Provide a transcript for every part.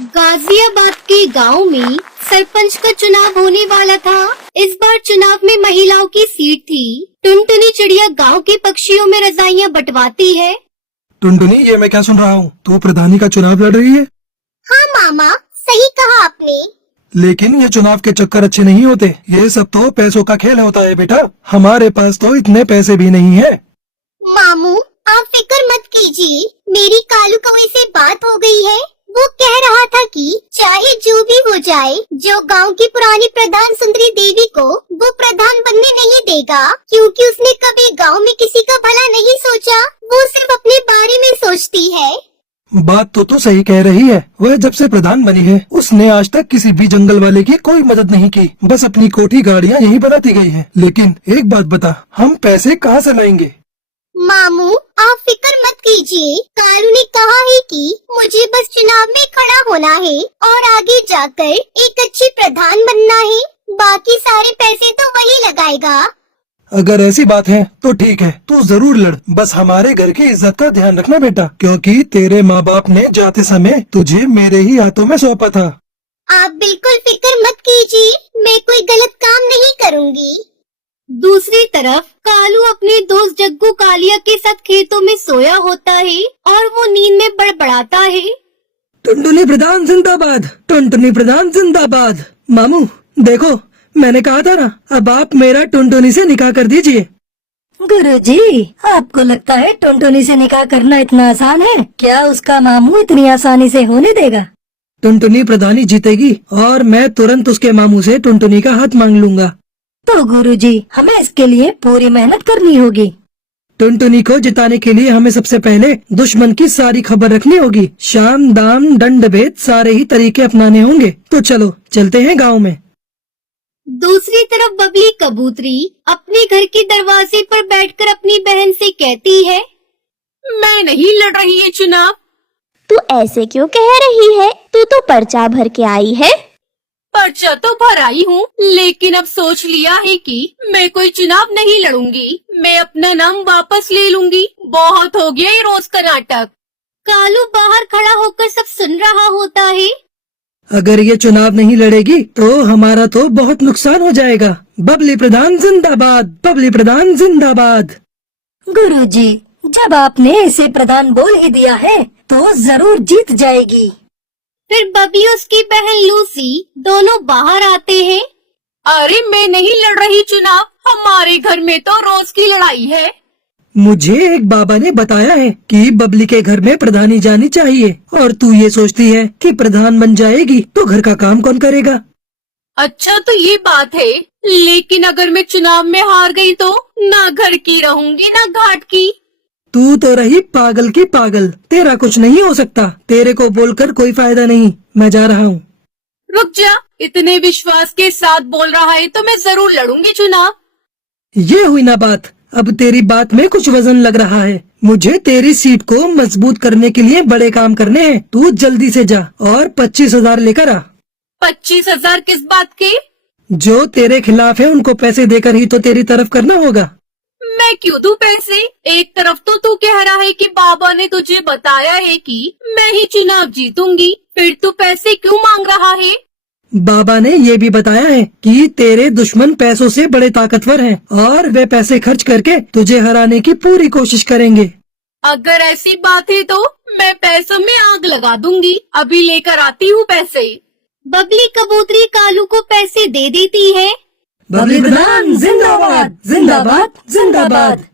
गाजियाबाद के गांव में सरपंच का चुनाव होने वाला था। इस बार चुनाव में महिलाओं की सीट थी। टुनटुनी चिड़िया गांव के पक्षियों में रजाइयां बंटवाती है। टुनटुनी, ये मैं क्या सुन रहा हूँ? तू प्रधानी का चुनाव लड़ रही है? हाँ मामा, सही कहा आपने। लेकिन ये चुनाव के चक्कर अच्छे नहीं होते। ये सब तो पैसों का खेल होता है बेटा। हमारे पास तो इतने पैसे भी नहीं है। मामू, आप फिक्र मत कीजिए, मेरी कालू कौवे से बात हो गई है। वो कह रहा था कि चाहे जो भी हो जाए, जो गांव की पुरानी प्रधान सुंदरी देवी को वो प्रधान बनने नहीं देगा, क्योंकि उसने कभी गांव में किसी का भला नहीं सोचा। वो सिर्फ अपने बारे में सोचती है। बात तो तू सही कह रही है। वह जब से प्रधान बनी है, उसने आज तक किसी भी जंगल वाले की कोई मदद नहीं की। बस अपनी कोठी गाड़ियाँ यही बनाती गई है। लेकिन एक बात बता, हम पैसे कहाँ से लाएंगे? मामू, आप फिक्र मत कीजिए। कालू ने कहा है कि मुझे बस चुनाव में खड़ा होना है और आगे जाकर एक अच्छी प्रधान बनना है। बाकी सारे पैसे तो वही लगाएगा। अगर ऐसी बात है तो ठीक है, तू जरूर लड़। बस हमारे घर की इज्जत का ध्यान रखना बेटा, क्योंकि तेरे माँ बाप ने जाते समय तुझे मेरे ही हाथों में सौंपा था। आप बिल्कुल फिक्र मत कीजिए, मैं कोई गलत काम नहीं करूँगी। दूसरी तरफ कालू अपने दोस्त जग्गू कालिया के साथ खेतों में सोया होता है और वो नींद में बड़बड़ाता है। टुनटुनी प्रधान जिंदाबाद, टुनटुनी प्रधान जिंदाबाद। मामू देखो, मैंने कहा था ना, अब आप मेरा टुनटुनी से निकाह कर दीजिए। गुरुजी, आपको लगता है टुनटुनी से निकाह करना इतना आसान है? क्या उसका मामू इतनी आसानी से होने देगा? टुनटुनी प्रधानी जीतेगी और मैं तुरंत उसके मामू से टुनटुनी का हाथ मांग लूंगा। तो गुरुजी, हमें इसके लिए पूरी मेहनत करनी होगी। टुनटुनी को जिताने के लिए हमें सबसे पहले दुश्मन की सारी खबर रखनी होगी। शाम दाम दंड भेद सारे ही तरीके अपनाने होंगे। तो चलो चलते हैं गांव में। दूसरी तरफ बबली कबूतरी अपने घर के दरवाजे पर बैठकर अपनी बहन से कहती है, मैं नहीं लड़ रही है चुनाव। तू ऐसे क्यों कह रही है? तू तो पर्चा भर के आई है। पर्चा तो भर आई हूँ, लेकिन अब सोच लिया है कि मैं कोई चुनाव नहीं लड़ूंगी। मैं अपना नाम वापस ले लूंगी। बहुत हो गया ये रोज का नाटक। कालू बाहर खड़ा होकर सब सुन रहा होता है। अगर ये चुनाव नहीं लड़ेगी तो हमारा तो बहुत नुकसान हो जाएगा। बबली प्रधान जिंदाबाद, बबली प्रधान जिंदाबाद। गुरुजी, जब आपने इसे प्रधान बोल ही दिया है तो जरूर जीत जाएगी। फिर बबली और उसकी बहन लूसी दोनों बाहर आते हैं। अरे मैं नहीं लड़ रही चुनाव, हमारे घर में तो रोज की लड़ाई है। मुझे एक बाबा ने बताया है कि बबली के घर में प्रधानी जानी चाहिए, और तू ये सोचती है कि प्रधान बन जाएगी तो घर का काम कौन करेगा? अच्छा तो ये बात है, लेकिन अगर मैं चुनाव में हार गई तो ना घर की रहूंगी ना घाट की। तू तो रही पागल की पागल। तेरा कुछ नहीं हो सकता। तेरे को बोलकर कोई फायदा नहीं। मैं जा रहा हूँ। रुक जा, इतने विश्वास के साथ बोल रहा है तो मैं जरूर लड़ूंगी चुनाव। ये हुई ना बात। अब तेरी बात में कुछ वजन लग रहा है। मुझे तेरी सीट को मजबूत करने के लिए बड़े काम करने हैं। तू जल्दी से जा और 25,000 लेकर आ। 25,000 किस बात के? जो तेरे खिलाफ है उनको पैसे देकर ही तो तेरी तरफ करना होगा। मैं क्यों दूं पैसे? एक तरफ तो तू कह रहा है कि बाबा ने तुझे बताया है कि मैं ही चुनाव जीतूंगी, फिर तू पैसे क्यों मांग रहा है? बाबा ने ये भी बताया है कि तेरे दुश्मन पैसों से बड़े ताकतवर हैं और वे पैसे खर्च करके तुझे हराने की पूरी कोशिश करेंगे। अगर ऐसी बात है तो मैं पैसों में आग लगा दूंगी। अभी लेकर आती हूँ पैसे। बबली कबूतरी कालू को पैसे दे देती है। बबली प्रधान जिंदाबाद, जिंदाबाद, जिंदाबाद।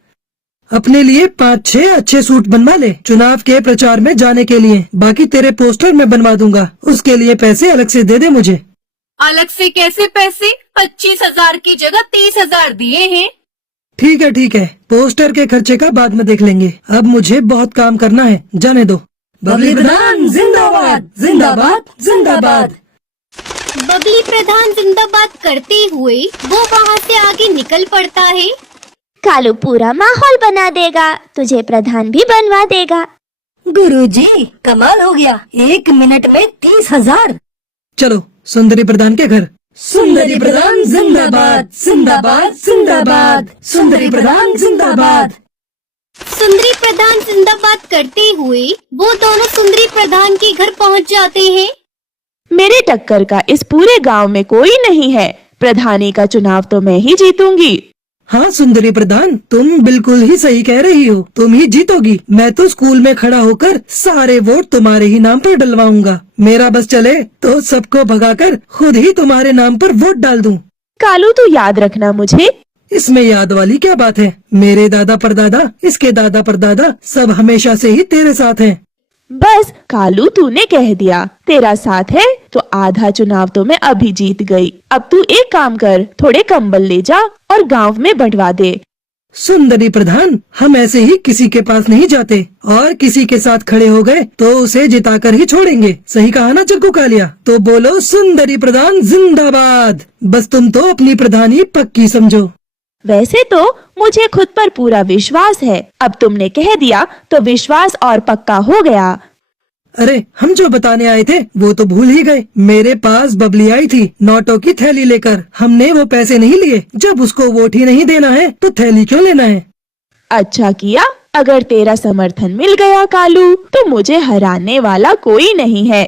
अपने लिए 5-6 अच्छे सूट बनवा ले चुनाव के प्रचार में जाने के लिए। बाकी तेरे पोस्टर मैं बनवा दूंगा। उसके लिए पैसे अलग से दे दे मुझे। अलग से कैसे पैसे? 25,000 की जगह 30,000 दिए हैं। ठीक है ठीक है, पोस्टर के खर्चे का बाद में देख लेंगे। अब मुझे बहुत काम करना है, जाने दो। बबली प्रधान जिंदाबाद, जिंदाबाद, जिंदाबाद। बबली प्रधान जिंदाबाद करते हुए वो वहाँ से आगे निकल पड़ता है। कालू पूरा माहौल बना देगा, तुझे प्रधान भी बनवा देगा। गुरुजी, कमाल हो गया। 1 मिनट में 30,000। चलो सुंदरी प्रधान के घर। सुंदरी प्रधान जिंदाबाद, जिंदाबाद, जिंदाबाद। सुंदरी प्रधान जिंदाबाद। सुंदरी प्रधान जिंदाबाद करते हुए वो दोनों सुंदरी प्रधान के घर पहुंच जाते हैं। मेरे टक्कर का इस पूरे गांव में कोई नहीं है। प्रधानी का चुनाव तो मैं ही जीतूंगी। हाँ सुंदरी प्रधान, तुम बिल्कुल ही सही कह रही हो, तुम ही जीतोगी। मैं तो स्कूल में खड़ा होकर सारे वोट तुम्हारे ही नाम पर डलवाऊंगा। मेरा बस चले तो सबको भगाकर खुद ही तुम्हारे नाम पर वोट डाल दूं। कालू तू याद रखना मुझे। इसमें याद वाली क्या बात है? मेरे दादा परदादा, इसके दादा परदादा सब हमेशा से ही तेरे साथ हैं। बस कालू तूने कह दिया तेरा साथ है तो आधा चुनाव तो मैं अभी जीत गई। अब तू एक काम कर, थोड़े कंबल ले जा और गांव में बंटवा दे। सुंदरी प्रधान, हम ऐसे ही किसी के पास नहीं जाते और किसी के साथ खड़े हो गए तो उसे जिताकर ही छोड़ेंगे। सही कहा ना जग्गू कालिया? तो बोलो सुंदरी प्रधान जिंदाबाद। बस तुम तो अपनी प्रधानी पक्की समझो। वैसे तो मुझे खुद पर पूरा विश्वास है, अब तुमने कह दिया तो विश्वास और पक्का हो गया। अरे हम जो बताने आए थे वो तो भूल ही गए। मेरे पास बबली आई थी नोटों की थैली लेकर। हमने वो पैसे नहीं लिए। जब उसको वोट ही नहीं देना है तो थैली क्यों लेना है? अच्छा किया, अगर तेरा समर्थन मिल गया कालू तो मुझे हराने वाला कोई नहीं है।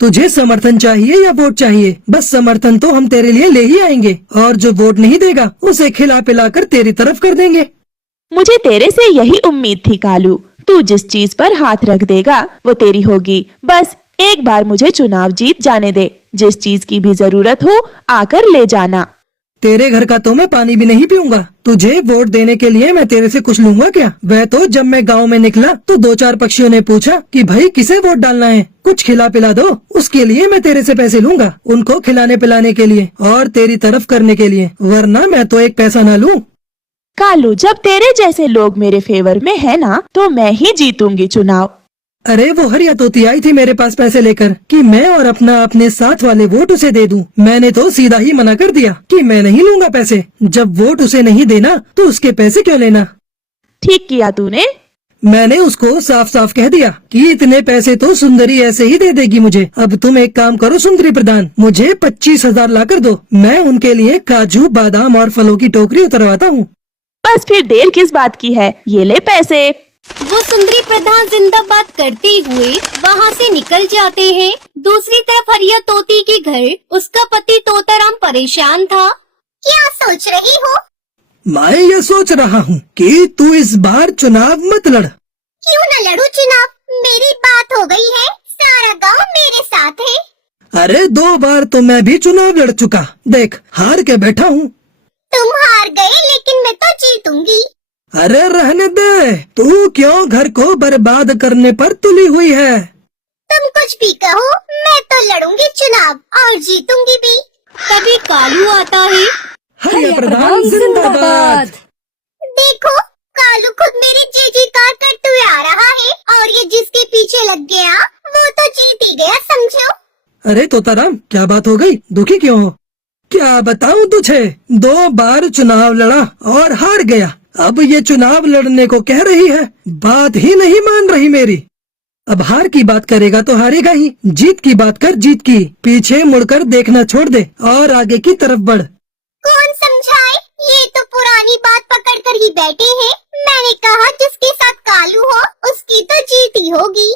तुझे समर्थन चाहिए या वोट चाहिए? बस समर्थन तो हम तेरे लिए ले ही आएंगे और जो वोट नहीं देगा उसे खिला पिला कर तेरी तरफ कर देंगे। मुझे तेरे से यही उम्मीद थी कालू। तू जिस चीज पर हाथ रख देगा वो तेरी होगी। बस एक बार मुझे चुनाव जीत जाने दे। जिस चीज की भी जरूरत हो आकर ले जाना। तेरे घर का तो मैं पानी भी नहीं पीऊंगा। तुझे वोट देने के लिए मैं तेरे से कुछ लूंगा क्या? वह तो जब मैं गांव में निकला तो 2-4 पक्षियों ने पूछा कि भाई किसे वोट डालना है, कुछ खिला पिला दो। उसके लिए मैं तेरे से पैसे लूंगा, उनको खिलाने पिलाने के लिए और तेरी तरफ करने के लिए, वरना मैं तो एक पैसा ना लूं। कालू जब तेरे जैसे लोग मेरे फेवर में है ना तो मैं ही जीतूंगी चुनाव। अरे वो हरिया तोती आई थी मेरे पास पैसे लेकर कि मैं और अपने साथ वाले वोट उसे दे दूं। मैंने तो सीधा ही मना कर दिया कि मैं नहीं लूंगा पैसे। जब वोट उसे नहीं देना तो उसके पैसे क्यों लेना? ठीक किया तूने। मैंने उसको साफ साफ कह दिया कि इतने पैसे तो सुंदरी ऐसे ही दे देगी मुझे। अब तुम एक काम करो सुंदरी प्रधान, मुझे 25,000 ला कर दो। मैं उनके लिए काजू बादाम और फलों की टोकरी उतरवाता हूँ। बस फिर देर किस बात की है, ये ले पैसे। वो सुंदरी प्रधान जिंदाबाद करते हुए वहाँ से निकल जाते हैं। दूसरी तरफ हरिया तोती के घर उसका पति तोताराम परेशान था। क्या सोच रही हो? मैं ये सोच रहा हूँ कि तू इस बार चुनाव मत लड़। क्यों न लड़ू चुनाव? मेरी बात हो गई है, सारा गांव मेरे साथ है। अरे 2 बार तो मैं भी चुनाव लड़ चुका, देख हार के बैठा हूँ। तुम हार गए लेकिन मैं तो जीतूंगी। अरे रहने दे, तू क्यों घर को बर्बाद करने पर तुली हुई है? तुम कुछ भी कहो, मैं तो लड़ूंगी चुनाव और जीतूंगी भी। तभी कालू आता है। हरिया प्रधान जिंदाबाद। देखो कालू खुद मेरी जी कार करते हुए आ रहा है और ये जिसके पीछे लग गया वो तो जीत ही गया समझो। अरे तोताराम क्या बात हो गई, दुखी क्यों हो? क्या बताऊं तुझे, 2 बार चुनाव लड़ा और हार गया। अब ये चुनाव लड़ने को कह रही है, बात ही नहीं मान रही मेरी। अब हार की बात करेगा तो हारेगा ही, जीत की बात कर जीत की। पीछे मुड़कर देखना छोड़ दे और आगे की तरफ बढ़। कौन समझाए, ये तो पुरानी बात पकड़ कर ही बैठे हैं। मैंने कहा जिसके साथ कालू हो उसकी तो जीत ही होगी।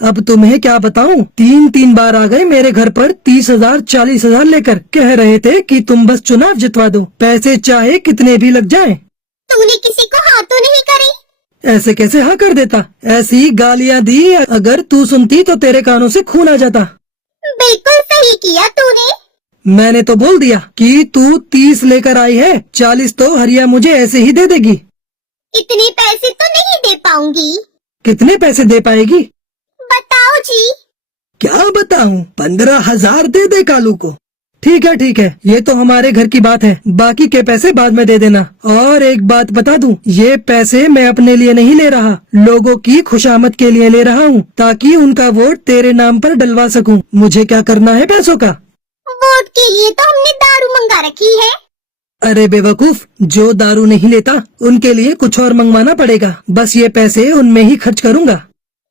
अब तुम्हें क्या बताऊं, 3 बार आ गए मेरे घर पर 30,000 40,000 लेकर। कह रहे थे कि तुम बस चुनाव जितवा दो, पैसे चाहे कितने भी लग जाएं। तूने किसी को हाँ तो नहीं करी? ऐसे कैसे हाँ कर देता? ऐसी गालियाँ दी, अगर तू सुनती तो तेरे कानों से खून आ जाता। बिल्कुल सही किया तूने। मैंने तो बोल दिया कि तू 30 लेकर आई है, 40 तो हरिया मुझे ऐसे ही दे देगी। इतने पैसे तो नहीं दे पाऊंगी। कितने पैसे दे पाएगी? बताओ जी। क्या बताऊं, 15,000 दे दे कालू को। ठीक है, ये तो हमारे घर की बात है, बाकी के पैसे बाद में दे देना। और एक बात बता दूं, ये पैसे मैं अपने लिए नहीं ले रहा, लोगों की खुशामद के लिए ले रहा हूँ, ताकि उनका वोट तेरे नाम पर डलवा सकूं। मुझे क्या करना है पैसों का? वोट के लिए तो हमने दारू मंगा रखी है। अरे बेवकूफ, जो दारू नहीं लेता उनके लिए कुछ और मंगवाना पड़ेगा। बस ये पैसे उनमें ही खर्च करूँगा।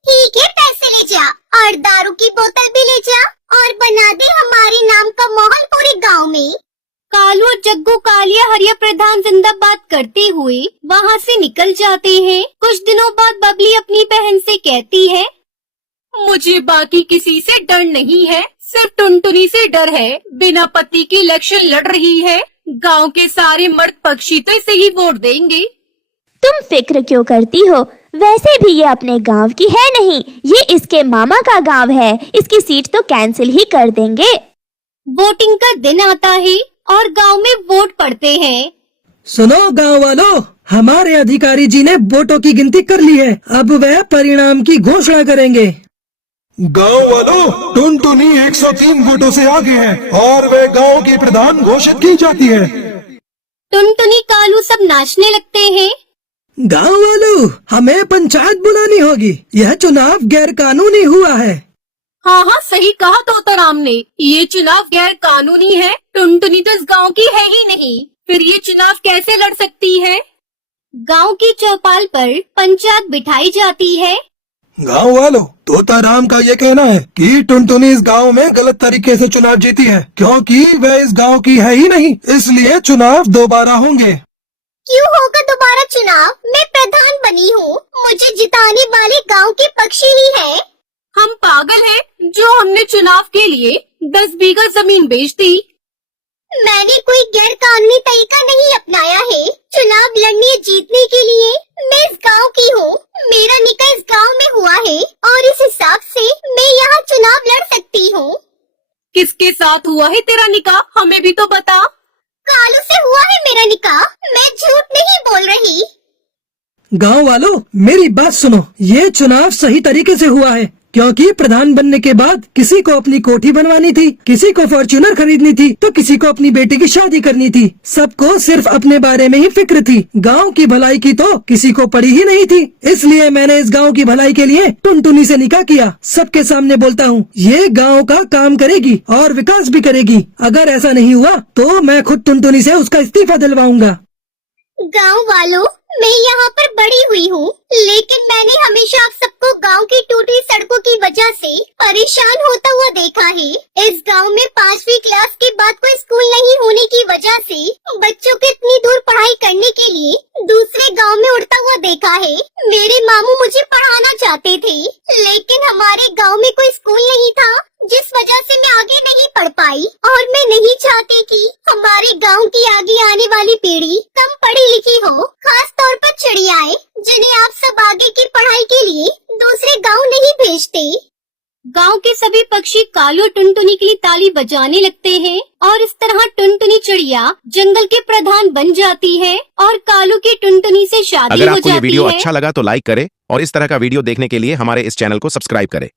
ठीक है, पैसे ले जा और दारू की बोतल भी ले जा और बना दे हमारे नाम का माहौल पूरे गांव में। कालू और जग्गू कालिया हरिया प्रधान जिंदाबाद करते हुए वहाँ से निकल जाते हैं। कुछ दिनों बाद बबली अपनी बहन से कहती है, मुझे बाकी किसी से डर नहीं है, सिर्फ टुनटुनी से डर है, बिना पति की इलेक्शन लड़ रही है। गांव के सारे मर्द पक्षी तो इसे ही वोट देंगे। तुम फिक्र क्यों करती हो? वैसे भी ये अपने गांव की है नहीं, ये इसके मामा का गांव है। इसकी सीट तो कैंसिल ही कर देंगे। वोटिंग का दिन आता है और गांव में वोट पड़ते हैं। सुनो गांव वालों, हमारे अधिकारी जी ने वोटों की गिनती कर ली है। अब वह परिणाम की घोषणा करेंगे। गांव वालों, टुनटुनी 103 वोटों से आगे है और वह गांव की प्रधान घोषित की जाती है। टुनटुनी कालू सब नाचने लगते हैं। गांव वालों, हमें पंचायत बुलानी होगी। यह चुनाव गैर कानूनी हुआ है। हाँ हाँ, सही कहा तोताराम ने, ये चुनाव गैर कानूनी है। टुनटुनी तो इस गांव की है ही नहीं, फिर ये चुनाव कैसे लड़ सकती है? गांव की चौपाल पर पंचायत बिठाई जाती है। गांव वालों, तोताराम का ये कहना है कि टुनटुनी इस गांव में गलत तरीके से चुनाव जीती है, क्योंकि वह इस गांव की है ही नहीं, इसलिए चुनाव दोबारा होंगे। क्यों होगा दोबारा चुनाव? मैं प्रधान बनी हूँ, मुझे जिताने वाले गांव के पक्षी ही है। हम पागल हैं जो हमने चुनाव के लिए 10 बीघा जमीन बेच दी। मैंने कोई गैर कानूनी तरीका नहीं अपनाया है चुनाव लड़ने जीतने के लिए। मैं इस गांव की हूँ, मेरा निकाह इस गांव में हुआ है और इस हिसाब से मैं यहाँ चुनाव लड़ सकती हूँ। किसके साथ हुआ है तेरा निकाह, हमें भी तो बता। कालू से हुआ है मेरा निकाह, मैं झूठ नहीं बोल रही। गांव वालों, मेरी बात सुनो, ये चुनाव सही तरीके से हुआ है, क्योंकि प्रधान बनने के बाद किसी को अपनी कोठी बनवानी थी, किसी को फॉर्च्यूनर खरीदनी थी, तो किसी को अपनी बेटी की शादी करनी थी। सबको सिर्फ अपने बारे में ही फिक्र थी, गांव की भलाई की तो किसी को पड़ी ही नहीं थी। इसलिए मैंने इस गांव की भलाई के लिए टुनटुनी से निकाह किया। सबके सामने बोलता हूँ, ये गांव का काम करेगी और विकास भी करेगी। अगर ऐसा नहीं हुआ तो मैं खुद टुनटुनी से उसका इस्तीफा दिलवाऊंगा। गांव वालों, मैं यहाँ पर बड़ी हुई हूँ, लेकिन मैंने हमेशा आप सबको गांव की टूटी सड़कों की वजह से परेशान होता हुआ देखा है। इस गांव में 5वीं क्लास के बाद कोई स्कूल नहीं होने की वजह से बच्चों को इतनी दूर पढ़ाई करने के लिए दूसरे गांव में उड़ता हुआ देखा है। मेरे मामू मुझे पढ़ाना चाहते थे, लेकिन हमारे गाँव में कोई स्कूल नहीं था, जिस वजह से मैं आगे नहीं पढ़ पाई। और मैं नहीं चाहती कि हमारे गांव की आगे आने वाली पीढ़ी कम पढ़ी लिखी हो, खास तौर पर चिड़ियाएं, जिन्हें आप सब आगे की पढ़ाई के लिए दूसरे गांव नहीं भेजते। गांव के सभी पक्षी कालू और टुनटुनी के लिए ताली बजाने लगते हैं और इस तरह टुनटुनी चिड़िया जंगल के प्रधान बन जाती है और कालू की टुनटुनी से शादी हो अगर जाती है। आपको ये वीडियो अच्छा लगा तो लाइक करें और इस तरह का वीडियो देखने के लिए हमारे इस चैनल को सब्सक्राइब करें।